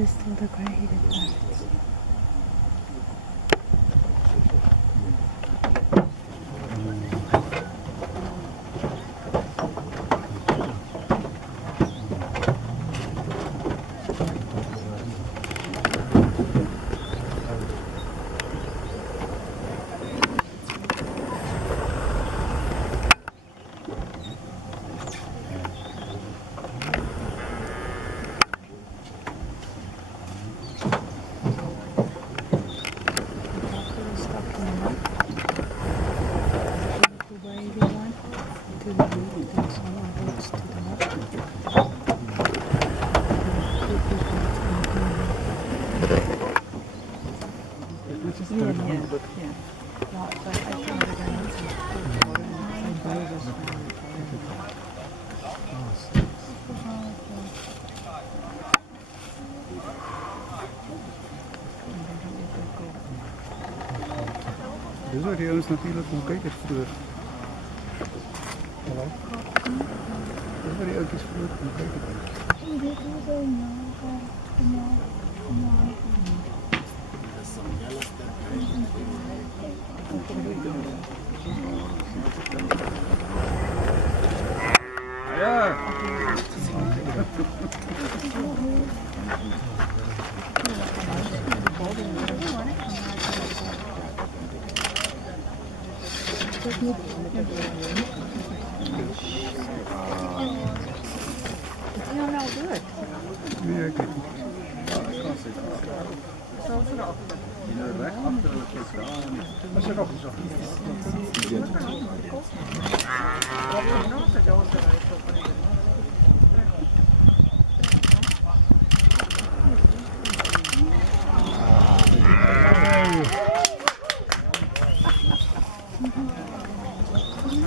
Tiszteld a híret. Dus waar die ons natuurlijk kon kijken vroeger. Ja. Dus waar die oudjes vroeger kon kijken. Ja. Ja, nou doe het. Nee, ik weet niet. Weg achter de kist aan. Dat is er nog eens op.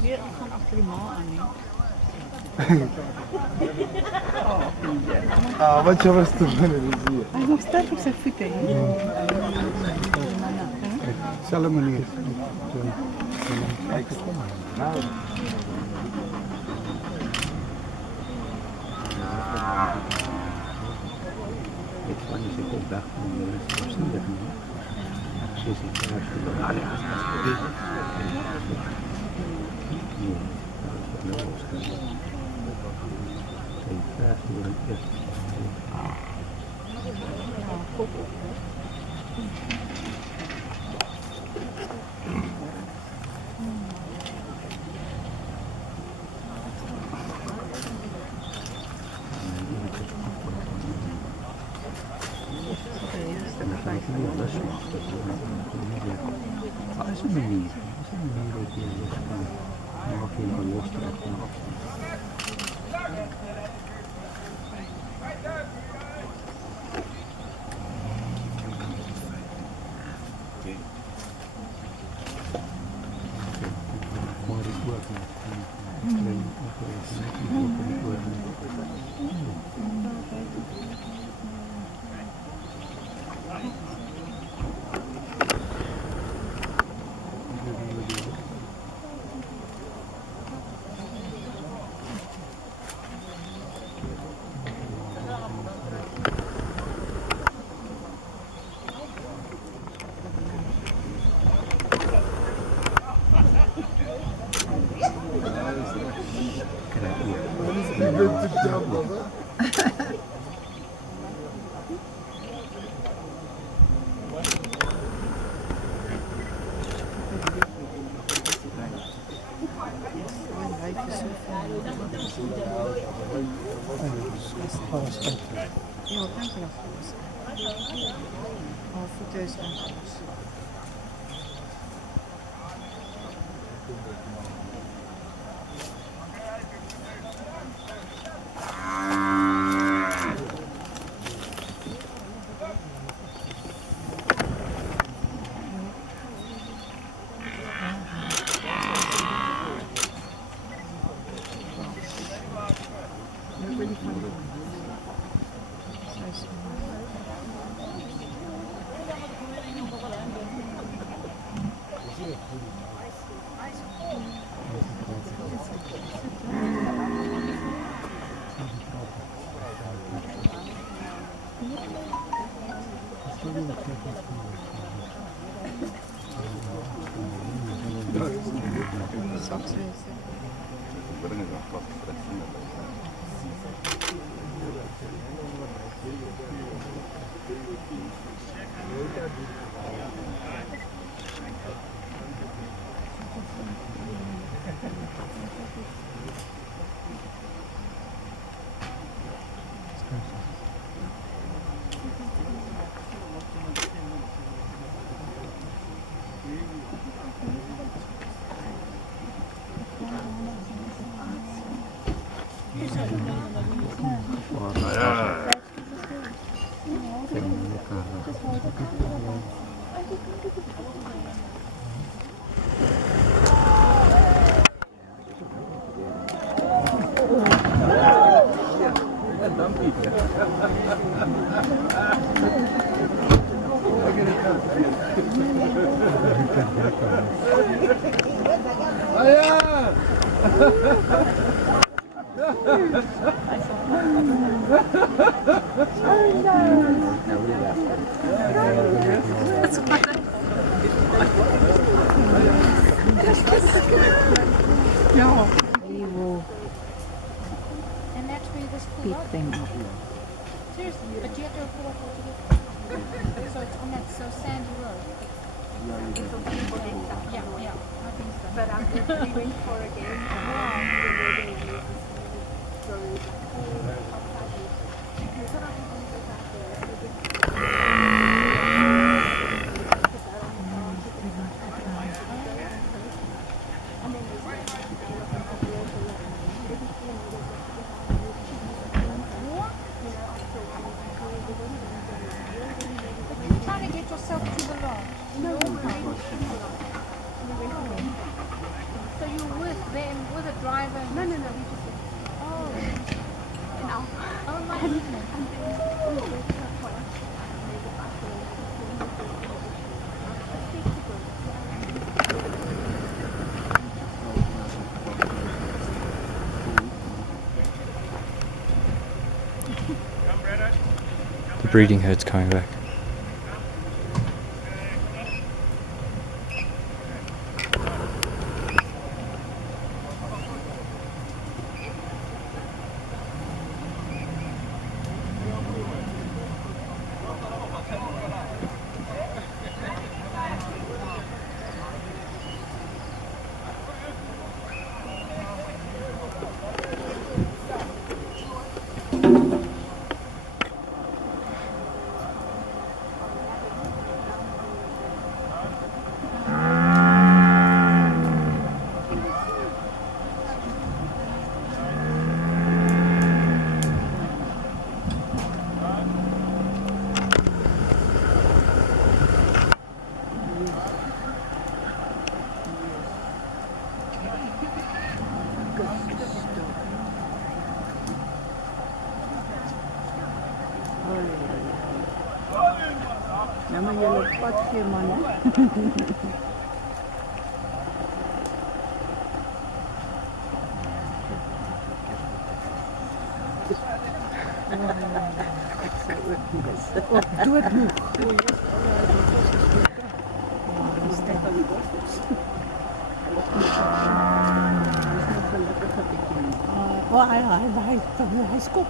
Weer gaan achter die maal aan. Ah, wat jammer is te vinden, zie je. Hij is nog sterk op zijn voeten. Dezelfde manier. Kijk, kom maar. Nou. Dit is wanneer ik op dag van de afstanden nu. Precies, ik heb de área. Dat is een manier. Dat is een manier dat je nog even lostrekt. Ja, dankjewel. Fauteuils en alles. Ja. We will And that's where this pull pick up. them up. Seriously, but you have to pull up over here. So it's on that sandy road. Yeah, yeah. I think so. But after we went for a game, You're trying to get yourself to the lodge. So you were with them, with a driver? no, we just Oh. no. Oh my goodness. Breeding herd's coming back. Ja, maar jullie padje, man. Op doodmoeg. Oh, hij is kop.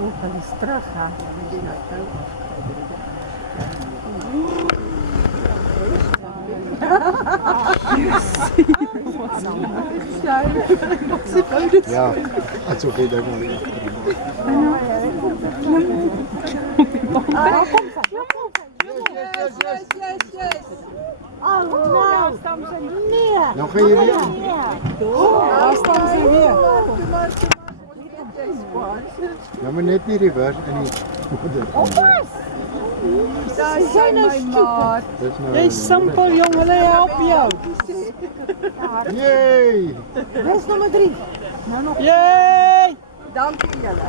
Oh, hij is terug, hè. Ja, het is oké dat ik nog niet. Oh, nou, staan ze neer. Nou ga je weer. Daar staan ze weer. Ja, maar net die reverse en die. Ze zijn nou stupid. Dat is nou. Jij is simpel, jongen, hij helpt jou. Yay! Dat is nummer 3. Nou nog. Jee! Dank u julle.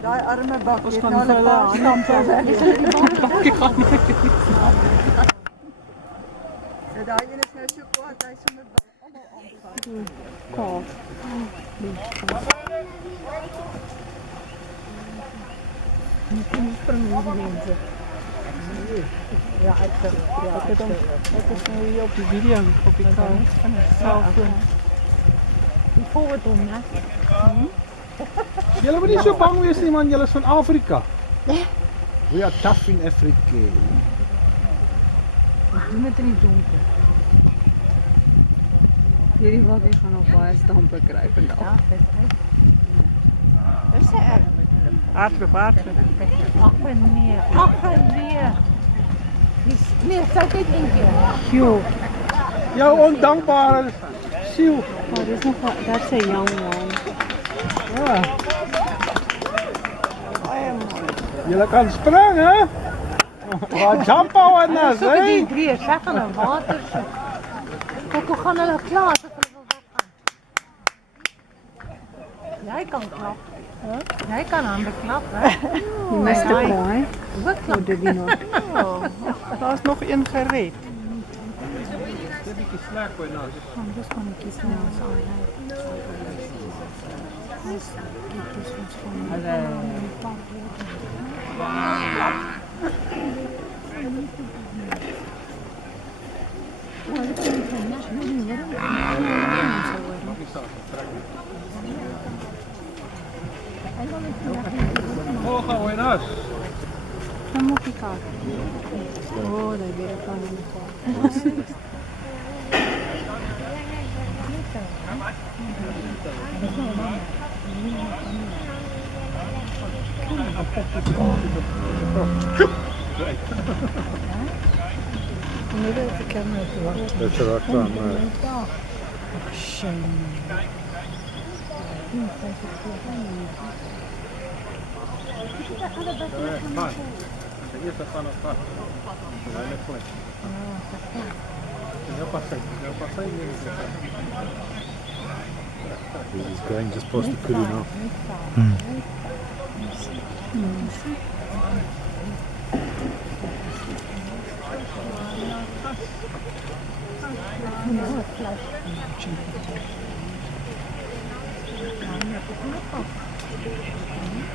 Daai arme bak Ons het gaan nou 'n hulle paar aan. stampe weg. Bakkie gaan nie. So daai een is nou so kwaad, hy sommer almal aanval. Kaart. Ja, ik Dat is op de video op je kant. Zelf. Die voor doen, hè? Jullie hebben niet zo bang wees nie man, jullie is van Afrika. We are tough in Africa. doe het in het donker. Hierdie wil ek gaan op baie stampe kry vandag. Ja, dat is echt. Aardruk, aardruk. Ach, nee. Ach, nee. Nee, dat zou ik niet één keer. Jo. Jouw ondankbare ziel. Oh, dis nog that's a young one. Ja. Jullie kan springen, hè? Wat jump on us, Die hè? drie zeggen een water. Kijk, we gaan naar de plaats. Jij kan klappen. Jij kan aan de klap, hè? Die miste ja. kraai. We klappen. Dit die nog. Oh, daar is nog in gereed. Dus kan ik iets nieuws Hoga, buenas. Dan moet ik kijken. Oh, daar weer ik aan in de Dat is er ook He's going just past the kuru now.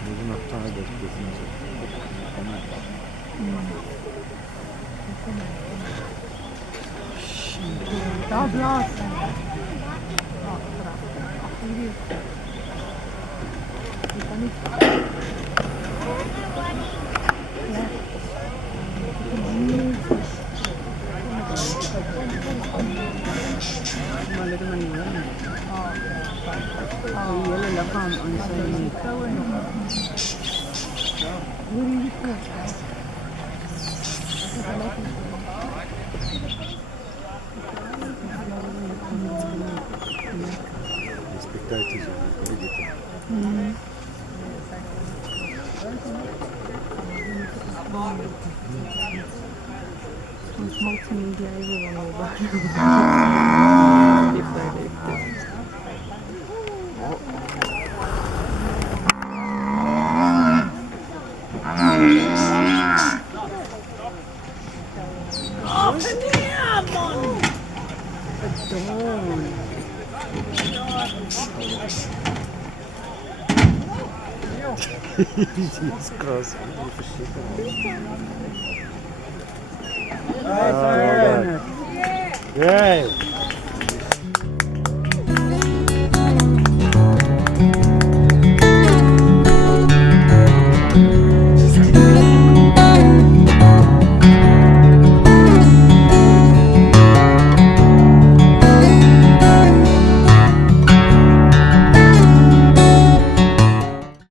There's enough tigers to listen Dat blazen. The spectators are very different. Ons multimedia everyone Jesus Christ. Yay!